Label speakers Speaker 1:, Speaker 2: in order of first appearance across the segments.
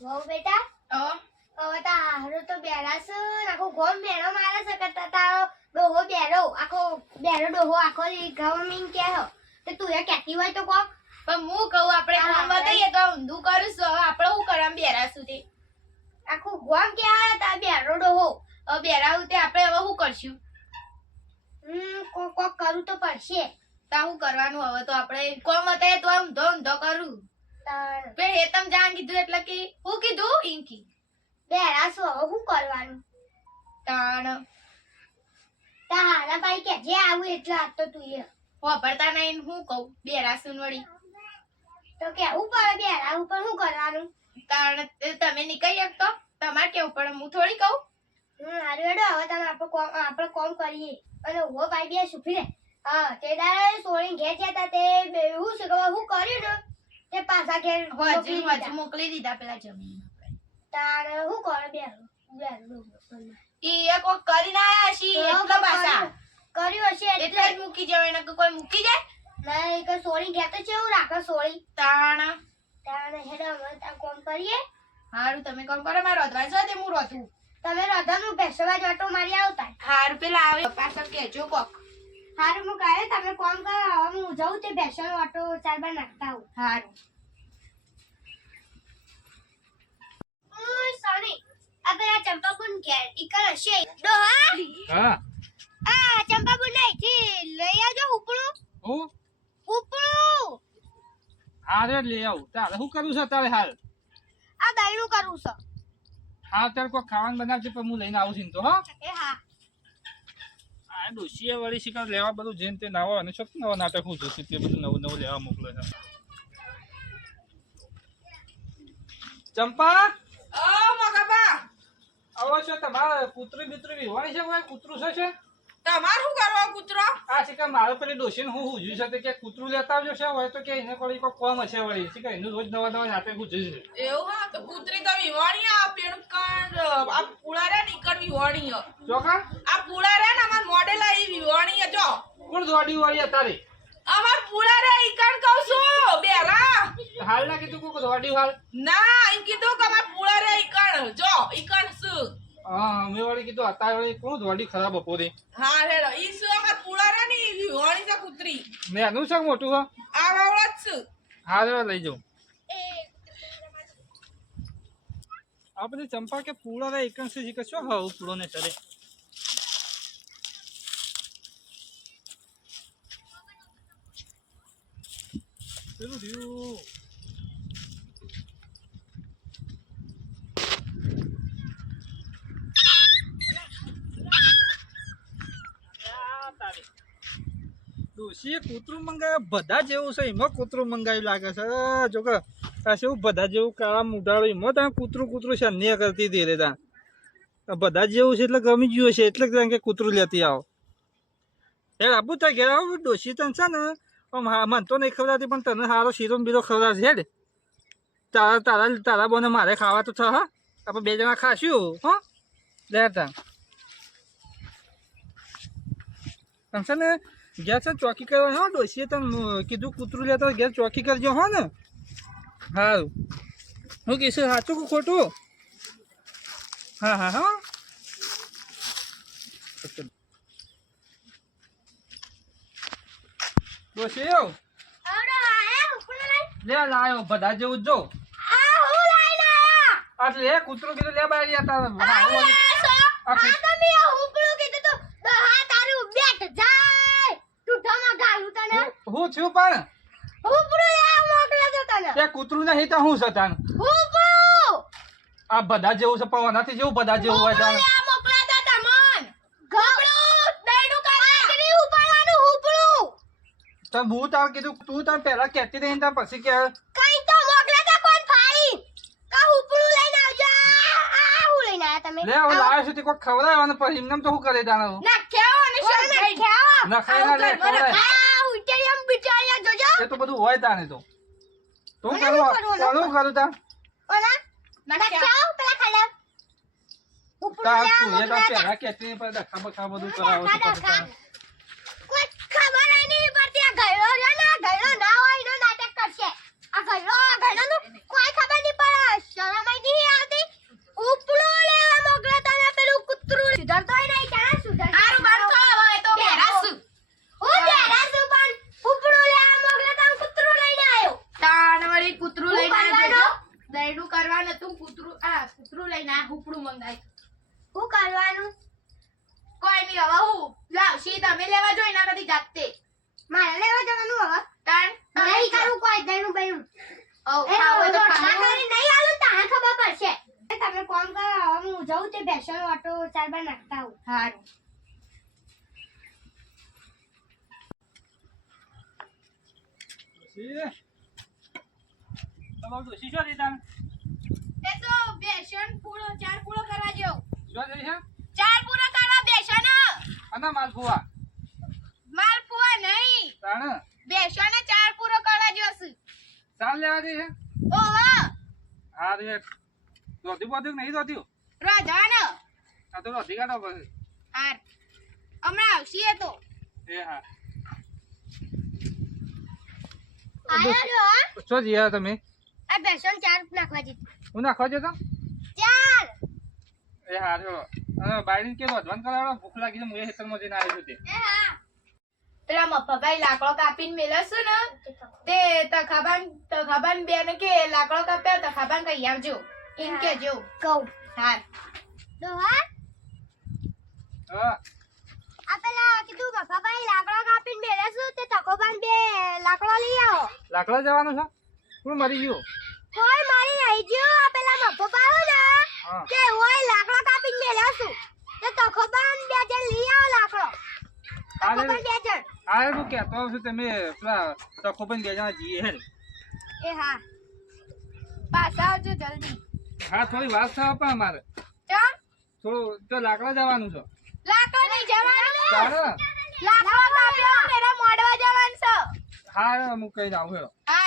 Speaker 1: વહુ બેટા? હવે તો હારો તો બેરાસ આખો ગોમ બેરો મારા છે કરતા તારો. ડોહો બેરો. આખો બેરો ડોહો આખો ગવર્મેન્ટ કે હો. તે તું એ કહેતી હોય તો કોક.
Speaker 2: પણ હું કહું આપણે
Speaker 1: હા,
Speaker 2: કામ તો ઊંધું કરું છું હવે આપણે શું કરવા બેરા સુધી?
Speaker 1: આખું ગોમ કે આ તા બેરો ડોહો.
Speaker 2: હવે બેરાવું તે આપણે હવે શું કરશું?
Speaker 1: હમ કોક કોક કરું તો પડશે.
Speaker 2: તા શું કરવાનું? હવે તો આપણે કોમ બતાવીએ તો ઊંધો ઊંધો કરું.
Speaker 1: તાણ.
Speaker 2: બે એ તમ જાણ કીધું એટલે કે હું કીધું ઇંકી?
Speaker 1: બેરાસ હવે શું કરવાનું?
Speaker 2: તાણ.
Speaker 1: તા હારા ભાઈ કે જે આવું એટલે આજ તો તું એ
Speaker 2: વાપરતા નહીં હું કહું બેરાશું વળી.
Speaker 1: તો કેવું પડે બેરા ઉપર હું કરવાનું?
Speaker 2: તાણ તમે નીકળી શકતો તમારે કેવું પડે હું થોડી કહું?
Speaker 1: હમ હારું હેડો હવે તમે આપણે કોમ આપણે કોમ કરીએ. અને હો ભાઈ બે સુફી રે. હા તે દાડે સોળી ઘેર જતા તે બે- હું શું હું કર્યું ને? તે પાછા ઘેર મોકલી દીધા.
Speaker 2: મોકલી દીધા પેલા જમીન
Speaker 1: તાર હું કરે બે
Speaker 2: ઈ એ કરી ના આયા છી એટલા પાછા.
Speaker 1: કર્યું? હશે
Speaker 2: એટલે જ મૂકી જવાય નકર કોઈ મૂકી જાય?
Speaker 1: નહીં કે સોળી ઘેર તો કેવું રાખે સોળી?
Speaker 2: તાણ.
Speaker 1: તાણ હેડો તાર કોમ કરીએ.
Speaker 2: હારું તમે કોમ કરો મારો રોધવા જો તે હું રોધું.
Speaker 1: તમે રોધવાનું ભેસવા જોટો મારી આવતા
Speaker 2: હારું પેલા આવે પાછળ કેજો કોક.
Speaker 1: હારું હું કહે તમે કોમ કરો. હવે હું જઉં તે ભેસણ ઓટો ચાર બાર નાખતા હું
Speaker 2: હારું.
Speaker 1: ઓય સોની આ પેલા ચંપાબુન ઘેર ઈકલ હશે. ડોહા
Speaker 3: હા?
Speaker 1: આ ચંપાબુન અહીંથી લઈ આવજો ઉપડું.
Speaker 3: હું?
Speaker 1: ઉપડું.
Speaker 3: હારે લઈ આવું. તારે શું કરું છે તારે હાલ?
Speaker 1: આ દહીનું કરું છે.
Speaker 3: હા તારે કોઈ ખાવાનું બનાવજો પણ હું લઈને આવું છું તો હા.
Speaker 1: એ હા.
Speaker 3: આ ડોશીએ વળી શિકાર લેવા બધું જેમ તે નાવા અને શું નવા નાટક હું જોશે તે બધું નવું નવું લેવા મોકલે છે. ચંપા?
Speaker 2: ઓ મગબા
Speaker 3: આવો છો તમારે કૂતરી બિતરી હોય છે કોઈ? કૂતરું છે?
Speaker 2: તમાર શું કરવા કૂતરો?
Speaker 3: આ છે કે મારે પેલી ડોશીને હું હુજ્યું છે કે કૂતરું લેતા આવજો છે હોય તો કે એને કોઈ કોઈ કોમ છે વળી. છે કે એનું રોજ નવા નવા નાટક હુજ્યું છે.
Speaker 4: એવું હા તો કૂતરી તો વિવાણી આ પેણ કાંડ આ પુળારા નીકળ વિવાણી જો
Speaker 3: ચોકા
Speaker 4: આ પુળારા ને અમાર મોડેલ આ વિવાણી જો.
Speaker 3: કોણ દોડી વાળી તારી
Speaker 4: અમાર પુળારા રે કાંડ કહું છું બેરા
Speaker 3: હાલ ના કીધું કોક દોડી હાલ?
Speaker 4: ના એમ કીધું કે અમાર પુળારા રે ઈ જો ઈ કાંડ શું?
Speaker 3: હા અમે વાળી કીધું અત્યારે વાળી કોણ વાડી ખરાબ બપોરે
Speaker 4: હા હેડો ઈ શું અમાર પુળા રે ની છે કૂતરી?
Speaker 3: ને છે મોટું હા?
Speaker 4: આ વાવડા જ
Speaker 3: હા જરા લઈ જાઉં. આપણે ચંપા કે પૂળા રે એકન છે? કે હા પૂળો ને ચડે પેલું થયું આ તારી. ડોશીએ કૂતરું મંગાવ્યા, બધા જેવું છે, એમાં કૂતરું મંગાવ્યું લાગે છે. જો કે શું બધા જેવું કાળા મુઢાળું, એમાં ત્યાં કૂતરું કૂતરું છે, અન્ય કરતી હતી રે ત્યાં. બધા જેવું છે એટલે ગમી ગયું છે એટલે જ કે કૂતરું લેતી આવો. યાર આબુ ત્યાં ઘેર આવો ડોશી તને છે ને, આમ મને તો નહીં ખવડાવતી પણ તને સારો શીરો બીરો ખવડાવશે હેડ. તારા તારા તારા બોને મારે ખાવા તો થા હા? આપણે બે જણા ખાશું, હો? લે તા તમ છે ને ઘેર છે ચોકી કરવા હા ડોસીએ તમે કીધું કૂતરું લેતા ઘેર ચોકી કરજો હો ને. સારું હું કહીશું સાચું કે ખોટું? હા હા હા. ડોસી આવ. લે લાયો બધા જેવું જો એટલે કૂતરું કીધું લે બાય યાર તારે
Speaker 1: આ સો
Speaker 3: આ
Speaker 1: આ તો મે ઉપડો કીધું તો દોહા તારું બેટ જાય ટૂઠામાં ગાલું તને
Speaker 3: હું છું પણ
Speaker 1: તો
Speaker 3: કૂતરું નહીં તો હું છે તાન? આ બધા જેવું છે પણ એનાથી જેવું બધા જેવું હોય તાન.
Speaker 4: આ તા તમન
Speaker 1: ગબડો દઈનું કાઢી ઉપાડવાનું ઉપડું
Speaker 3: તો હું તાર કીધું તું તાર પહેલા કહેતી રહી તાર પછી કે
Speaker 1: કઈ તો મોકલે તો કોણ ફાઈ કા ઉપડું લઈને આવજો. આ આ હું લઈને આયા તમે?
Speaker 3: લે હું લાવ્યો છું તે કોઈ ખવડાવવાનું પછી એમને તો શું કરે
Speaker 4: શું?
Speaker 3: નખાઈ ના લે ખવડાય
Speaker 1: આ ઉતરિયમ બિચારિયા જોજો
Speaker 3: એ તો બધું હોય તાને તો. તું
Speaker 1: મને
Speaker 3: કરું? કરું કરું તાર
Speaker 1: ઓલા.
Speaker 4: નાખ્યા
Speaker 1: પેલા ખાલા
Speaker 3: તું એ બધું કરાવો.
Speaker 1: કોઈ ખબર નહીં પડતી આ ગયડો ના? ને ના હોય એનો નાટક કરશે. આ ગયો આ ગયડોનું કોઈ ખબર નહીં પડે શરમ આઈ
Speaker 2: દયનું કરવાનું હતું કૂતરું આ કૂતરું લઈને આ હુપડું મંગાય.
Speaker 1: શું કરવાનું?
Speaker 2: કોઈ નહીં હવે હું લાવશી તમે લેવા જો એના કદી જાતે.
Speaker 1: મારે લેવા જવાનું હવે.
Speaker 2: તાણ?
Speaker 1: નહીં કરું કોઈ દયનું બયનું
Speaker 2: ઓ ખાવ તો ખાવ.
Speaker 1: નહીં આલું તાણે ખબર પડશે. તમે કોમ કરો હવે હું જઉં તે બેસણ ઓટો ચાર બાર નાખતા આવું.
Speaker 2: હારું.
Speaker 3: ડોશી તમારું ડોશી શું રીતા
Speaker 2: એ તો બેસન પૂળો ચાર પૂળો કરવા જેવું.
Speaker 3: શું દે છે
Speaker 2: ચાર પૂળો કરવા બેસન.
Speaker 3: અને માલપુઆ
Speaker 2: માલપુઆ નહીં.
Speaker 3: તાણ?
Speaker 2: બેસન ચાર પૂરો કરવા જેવું
Speaker 3: ચાલ લેવા દે છે?
Speaker 2: ઓહો.
Speaker 3: હા રે રોધી બોધી નહીં રોધ્યું
Speaker 2: રાધાનો
Speaker 3: આ તો રોધી કાઢો પછી.
Speaker 2: હાર. હમણાં આવશી તો.
Speaker 3: એ હા.
Speaker 1: આયો
Speaker 3: છો જીયા તમે?
Speaker 1: આ બેસન ચાર નાખવા જીધી
Speaker 3: હું નાખવા જતો
Speaker 1: ચાર.
Speaker 3: એ હા જો અને બાયડીને કે વધવાન કરાવડો ભૂખ લાગી છે હું એ ખેતરમાં જઈને આવ્યો છું તે.
Speaker 1: એ હા.
Speaker 2: પેલા મફાભાઈ લાકડો કાપીને મેલશું ને તે તખાબાન તખાબાન બેન કે લાકડો કાપ્યો તખાબાન કઈ આવજો. એમ કેજો
Speaker 1: કહું.
Speaker 2: હાર
Speaker 1: દોહા
Speaker 3: હા.
Speaker 1: આ પેલા કીધું મફાભાઈ લાકડો કાપીને મેળેશું તે તકોબાન બે લાકડો લઈ આવો.
Speaker 3: લાકડા જવાનું છે? કોણ મરી ગયું?
Speaker 1: કોઈ મારી રહી ગયું. આ પેલા મફો પાડો ને.
Speaker 3: હા.
Speaker 1: તે હોય લાકડો કાપીને મેળેશું તે ખોબાન બે જણ લઈ આવો લાકડો.
Speaker 3: હાલે
Speaker 1: બે જણ.
Speaker 3: હાલે હું તો છું તમે પેલા તો ખોબાન બે જણ જીએ હે
Speaker 1: એ હા.
Speaker 2: પાછા આવજો જલ્દી.
Speaker 3: હા થોડી વાત થાવ પણ અમારે.
Speaker 2: ચમ
Speaker 3: થોડું તો લાકડા જવાનું છે.
Speaker 2: લાકડો નહીં જવાનું
Speaker 3: ચાલો.
Speaker 2: લાકડો કાપ્યો મેરા મોડવા જવાનું છે.
Speaker 3: હા હું કઈ આવું
Speaker 2: હાર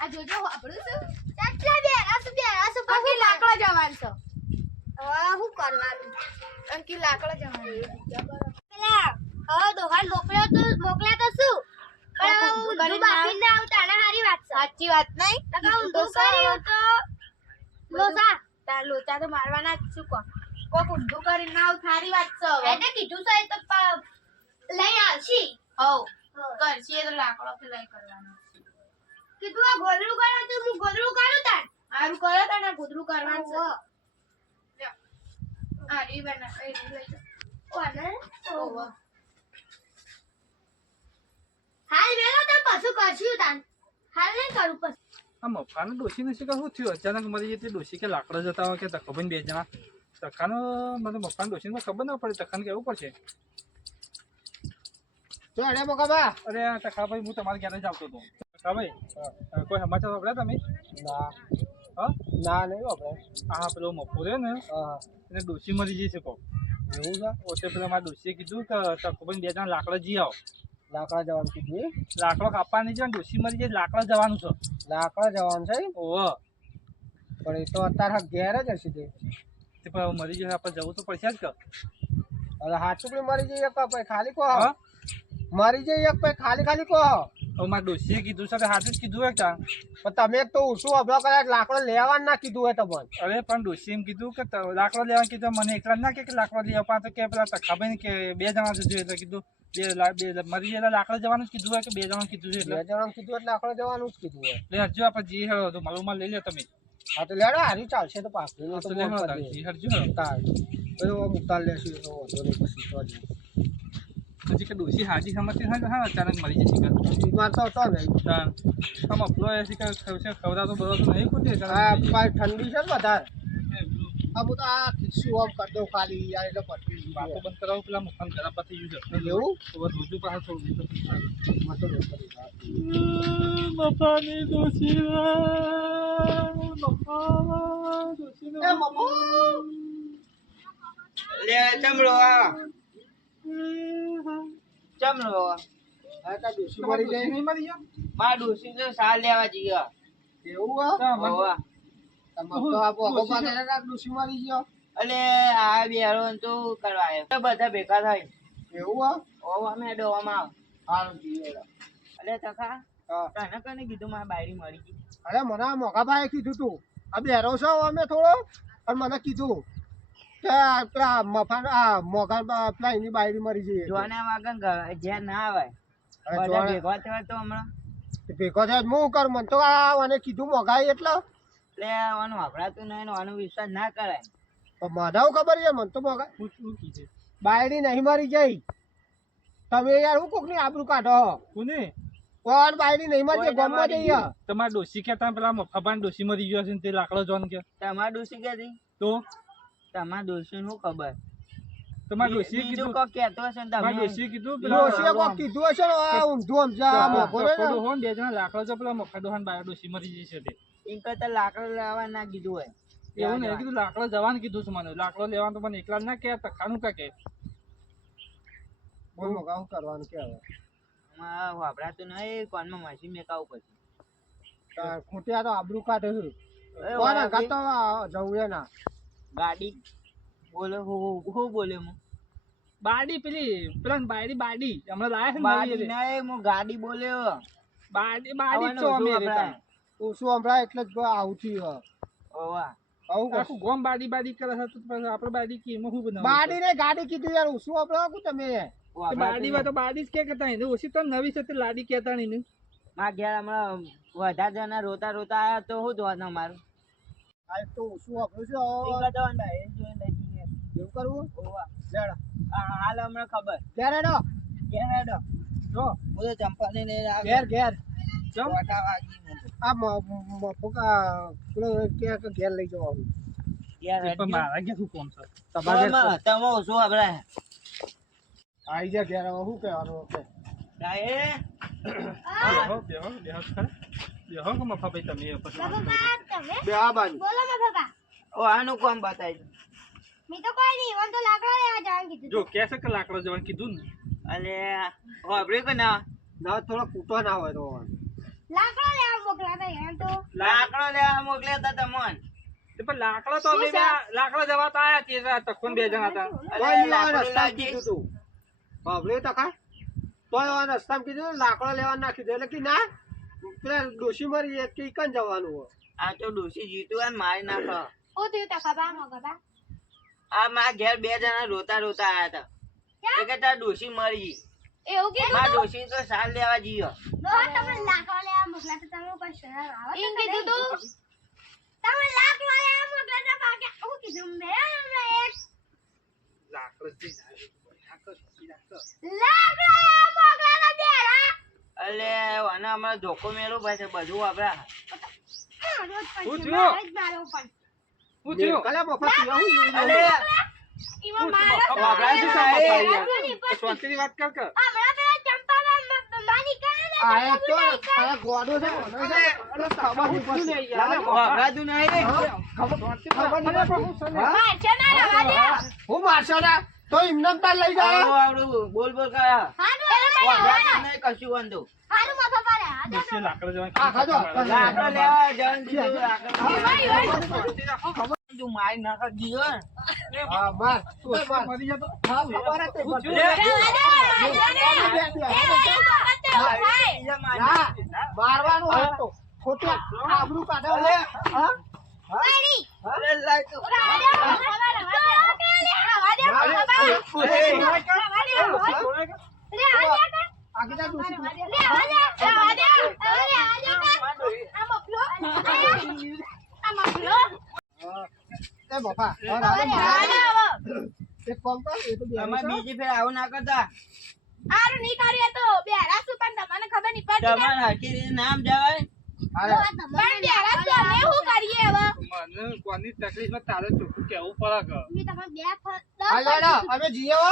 Speaker 2: આ જોજો આપણું શું?
Speaker 1: કેટલા બે રસ બે રસ
Speaker 2: અંકી લાકડા જવાનું છે.
Speaker 1: હવે શું કરવાનું?
Speaker 2: અંકી લાકડા જવાનું
Speaker 1: પેલા હવે દોહાન મોકલ્યો તો મોકલ્યા તો શું? પણ હવે
Speaker 2: ઊંધું
Speaker 1: ઊંધું
Speaker 2: કરીને
Speaker 1: બાફીને આવતા ને હારી વાત છે.
Speaker 2: સાચી વાત નહીં?
Speaker 1: તો હું ઊંધું કર્યું તો? લોતા
Speaker 2: તાર લોચા તો મારવાના જ શું કો કોક ઊંધું કરીને ના આવ થારી વાત છે હવે.
Speaker 1: એને કીધું છે તો લઈ આવશી?
Speaker 2: હો કરશી તો લાકડો લઈ કરવાનો.
Speaker 1: કીધું આ ગોદડું કરો તો હું ગોદડું કરું તાર.
Speaker 2: આરું કરો તને ગોદરું કરવાનું છે. આ રી બના એ રી લઈ
Speaker 1: ઓને?
Speaker 2: ઓહો.
Speaker 1: હાલ વેલો તો કશું કરશું તાન. હાલ નહીં કરું પછી
Speaker 3: આ મફાનો ડોશી ને શું શું થયું? અચાનક મરી જતી ડોશી કે લાકડા જતા હોય કે તખો પણ બે જણા. તખાનો મને મફાન ડોશીને ખબર ના પડે તખાને કેવું પડશે?
Speaker 5: તો અરે મોકાબા
Speaker 3: અરે આ તખાભાઈ હું તમારા ઘરે જ આવતો હતો. તખાભાઈ ભાઈ. કોઈ સમાચાર સાંભળ્યા તમે?
Speaker 5: ના.
Speaker 3: હા?
Speaker 5: ના નહીં આપણે
Speaker 3: હા પેલો મફો રહ્યો ને
Speaker 5: હા.
Speaker 3: એને ડોસી મરી જઈ છે કહો
Speaker 5: એવું છે?
Speaker 3: ઓછે પેલા મારા ડોસીએ કીધું કે પણ બે ત્રણ લાકડા જઈ આવો.
Speaker 5: લાકડા જવાનું કીધું?
Speaker 3: લાકડો કાપવાની છે ડોશી મરી જાય લાકડા જવાનું છે.
Speaker 5: લાકડા જવાનું છે
Speaker 3: ઓહ.
Speaker 5: પણ એ તો અત્યારે ઘેર જ હશે તે.
Speaker 3: પણ મરી જાય આપણે જવું તો પડશે જ કે.
Speaker 5: હાથ ટુકડી મરી જઈએ ખાલી કહો
Speaker 3: હા?
Speaker 5: મરી જઈએ ખાલી ખાલી કહો
Speaker 3: મારા ડોસીએ કીધું છે હાથે જ કીધું ત્યાં
Speaker 5: પણ તમે તો ઓછું અભ્યો કર્યા લાકડો લેવાનું ના કીધું હોય તમને.
Speaker 3: અરે પણ ડોસી એમ કીધું કે લાકડો લેવા કીધું મને એકલા ના કે લાકડો આપવા તો કે પેલા તખાભાઈ કે બે જણા જજો એટલે કીધું બે બે મરી જાય લાકડો જવાનું જ કીધું હોય કે બે જણા કીધું છે
Speaker 5: બે જણા કીધું એટલે લાકડો જવાનું જ કીધું હોય.
Speaker 3: એટલે હજુ આપણે જે હેડો તો મારું માં લઈ લે તમે.
Speaker 5: હા તો લેડો હારી ચાલશે તો પાછું.
Speaker 3: હા,
Speaker 5: કરી
Speaker 3: તાર.
Speaker 5: પછી હવે લેશું તો પછી હજી.
Speaker 3: પછી કે ડોશી હાજી સમજતી થાય તો હા અચાનક મળી જશે કે.
Speaker 5: બીમાર તો હતો
Speaker 3: તાન આમ અપલો એ છે કે ખવશે ખવડાવતો બરોબર નહીં ખોટી
Speaker 5: હા પાછી ઠંડી છે ને વધારે. આ તો આ ખીસ્સું આમ કરી દઉં ખાલી યાર એટલે પતી
Speaker 3: બાપો બંધ કરાવો પેલા મુખાન ખરાબ પતી ગયું છે
Speaker 5: એવું?
Speaker 3: તો બસ રોજુ પાસે. મફાની ડોશી મફા ડોશી
Speaker 5: એ મમ્મો.
Speaker 6: લે ચમડો આ.
Speaker 5: જાય ભોગો
Speaker 6: થાય ડોવામાં
Speaker 5: જીવે
Speaker 6: તખા તને કને કીધું મારી બાયરી મળી ગઈ
Speaker 5: અરે, મને આ મોઘાભાઈએ કીધું તું. આ બેરો છો થોડો. અને મને કીધું પેલા મફાન આ મોઘા પેલા એની બાયરી મરી જઈએ
Speaker 6: જોવાના વાગન ઘ- ના આવે.
Speaker 5: અરે
Speaker 6: બધા
Speaker 5: જોવાના-
Speaker 6: ભેગા થયા તો હમણાં.
Speaker 5: ભેગો થાય હું કરું? મને તો આ મને કીધું મોઘાઈ એટલે.
Speaker 6: એટલે આનું વાપરાતું નહીં આનો વિશ્વાસ ના કરાય.
Speaker 5: મને ખબર છે? મને તો મોઘા
Speaker 3: હું શું કીધું?
Speaker 5: બાયડી નહીં મરી જઈ તમે યાર હું કોકની આબરૂ કાઢો?
Speaker 3: કોને?
Speaker 5: કોણ બાયડી નહીં મરી ગમવા જઈએ.
Speaker 3: તમારા ડોસી કહેતા પેલા મફાબાન ડોસી મરી ગયો છે તે લાકડો જોન કે?
Speaker 6: તમારા ડોસી કે
Speaker 3: તો?
Speaker 6: તમારા દોશી શું ખબર?
Speaker 3: તમારા ડોસીએ કીધું
Speaker 6: કોક કહેતો હશે ને તમે
Speaker 3: ડોસીએ કીધું
Speaker 5: ડોશીએ કોક કીધું હશે ને આ ઊંધો સમજા
Speaker 3: મફાડો હો બે જણા લાકડો છે પેલા મફાડો હા બાયો ડોસી મરી જશે તે.
Speaker 6: એમ કરતા લાકડો લાવવા ના કીધું હોય.
Speaker 3: એવું નહીં કીધું લાકડો જવાનું કીધું છે મને. લાકડો લેવાનું તો મને એકલા ના કે તખાનું કા કે
Speaker 5: બોલ શું કરવાનું કે હવે?
Speaker 6: આમાં વાપરાતું નહીં કોનમાં મશીન મેકાવું પછી.
Speaker 5: ખૂટ્યા તો આબરૂ કાઢે છે.
Speaker 6: એ
Speaker 5: કોણ
Speaker 6: વાગે.
Speaker 5: હંગાત તો આ જવું ના.
Speaker 6: ગાડી બોલે હું હું બોલે હું
Speaker 3: બાડી પેલી પેલા બાડી બાડી. હમણાં લાયા છે
Speaker 6: બાડી ના. હું ગાડી બોલ્યો
Speaker 3: બાડી બાડી છો અમે
Speaker 6: ઓછું
Speaker 5: હમણાં એટલે જ આવું થયું
Speaker 6: ઓવા
Speaker 3: આખું ગોમ બાડી બાડી કરે છે તો આપણે બાડી કે એમાં શું?
Speaker 5: બાડી ને ગાડી કીધું યાર ઓછું આપણે તમે?
Speaker 3: બાડી હોય તો બાડી જ કે એને ઓછી તો નવી છે તે લાડી કહેતા નહીં
Speaker 6: માં ઘેર હમણાં વધારે જણા રોતા રોતા આયા તો શું જોવાનું અમારું?
Speaker 5: આ તો શું આપણું છે
Speaker 6: ઈ
Speaker 5: હવે
Speaker 6: કરતા હોય એ જોઈને લઈ જઈએ.
Speaker 5: એવું કરવું
Speaker 6: ઓવા.
Speaker 5: લેડ
Speaker 6: આ હાલ હમણાં ખબર.
Speaker 5: ઘેર હેડો.
Speaker 6: ઘેર હેડો.
Speaker 5: જો.
Speaker 6: હું તો ચંપલ ને.
Speaker 5: ઘેર ઘેર.
Speaker 6: ગોટા વાગી
Speaker 5: આ ફોકા પેલો કે કે ઘેર લઈ જવાનું
Speaker 6: ઘેર
Speaker 3: પણ મારા કે શું કોમ છે?
Speaker 5: તમારે
Speaker 6: તમે ઓછું વાપરાય.
Speaker 5: આવી જા ઘેર હવે શું કહેવાનું? ઓકે
Speaker 6: તાએ
Speaker 3: બેહો બેહો બેહો ખરા. બેહો કે મફાભાઈ તમે પછી વાત કરો.
Speaker 1: બાપા તમે?
Speaker 5: બે આ બાજુ.
Speaker 1: બોલો માં બાપા.
Speaker 6: ઓ આનું કોમ બતાવી
Speaker 1: મેં તો કોઈ નહીં મને તો લાકડો લેવા જવાનું કીધું
Speaker 3: જો કે કે લાકડો જવાનું કીધું ને?
Speaker 6: અને વાપર્યું કે ના?
Speaker 5: ના થોડો કૂટો ના હોય તો
Speaker 1: લાકડો લેવા મોકલાતા એમ તો.
Speaker 6: લાકડો લેવા મોકલ્યા હતા તમોન.
Speaker 3: પણ લાકડો તો અમે લાકડો જવા તો આયા તખુન બે જણા હતા.
Speaker 6: લાગી.
Speaker 5: કીધું તું. બાબલે તો કીધું લાકડો લેવા નાખી દે એટલે કે ના પેલા ડોશી મારી એક કે કન જવાનું હો
Speaker 6: આ તો ડોસી જીતું હોય ને મારી નાખો
Speaker 1: તા થયું મો મોગબા
Speaker 6: આ મારા ઘેર બે જણા રોતા રોતા આયા હતા કે તા ડોશી મરી.
Speaker 1: એવું કીધું
Speaker 6: મારા ડોશી તો સાલ લેવા જીયો
Speaker 1: નો તમે લાકડો લેવા મોકલાતા તમે કોઈ શરમ આવે એમ કીધું તું? તમે લાકડો લેવા મોકલાતા પાકે હું કીધું મેં એક
Speaker 3: લાકડો લાખ જઈને આવ્યો. લાકડો જ લાકડો.
Speaker 1: લાકડો લેવા મોકલાતા બેરા
Speaker 6: એટલે અને હમણાં ધોકો મેળવો પછી બધું વાપરા
Speaker 3: હું. થયું?
Speaker 5: કલા પીવા હું
Speaker 6: અલે છે.
Speaker 5: છે છે.
Speaker 1: મારશે ના રવા દે
Speaker 5: હું મારશો ના? તો એમને તાર લઈ જાય.
Speaker 6: બોલ બોલ કરા નહીં કશું વાંધો
Speaker 5: મારવાનું ખોટું આબરૂ કાઢે હા?
Speaker 6: બીજી ફેર આવું ના કરતા.
Speaker 2: હારું નહીં કર્યું તો. બેરા શું પણ તમને ખબર નહીં પડતી
Speaker 6: તમારે હરખી નામ જવાય.
Speaker 3: કોની તકલીફમાં તારે ચોખ્ખું કહેવું પડે કે.
Speaker 5: હાલે, હાલે, અમે જઈએ હો.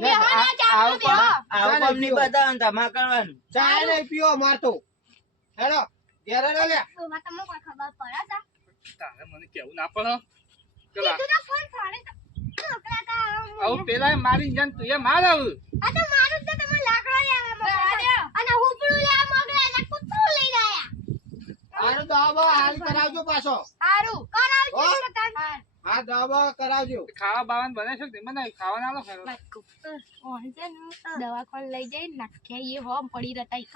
Speaker 2: બેહો ને, ચાલો
Speaker 6: આવું
Speaker 2: બેહો.
Speaker 6: કામ આવું કામ નહીં બતાવવાનું તમારે કરવાનું.
Speaker 5: ચા નહીં પીવો મારતો હેડો ઘેર હેડો લે
Speaker 1: ખબર પડે
Speaker 3: તારે મને કહેવું ના પડે. લા- આવું પેલા મારી તું એ માર આવું
Speaker 1: મારું જ તો તમે લાકડો
Speaker 5: કરાવજો પાછો. હા? દવા કરાવજો.
Speaker 3: ખાવા બાવાનું બને છે મને ખાવાનું આલો ખરો
Speaker 2: દવાખાને લઈ જાય નાખે એ હોમ પડી રહેતા એ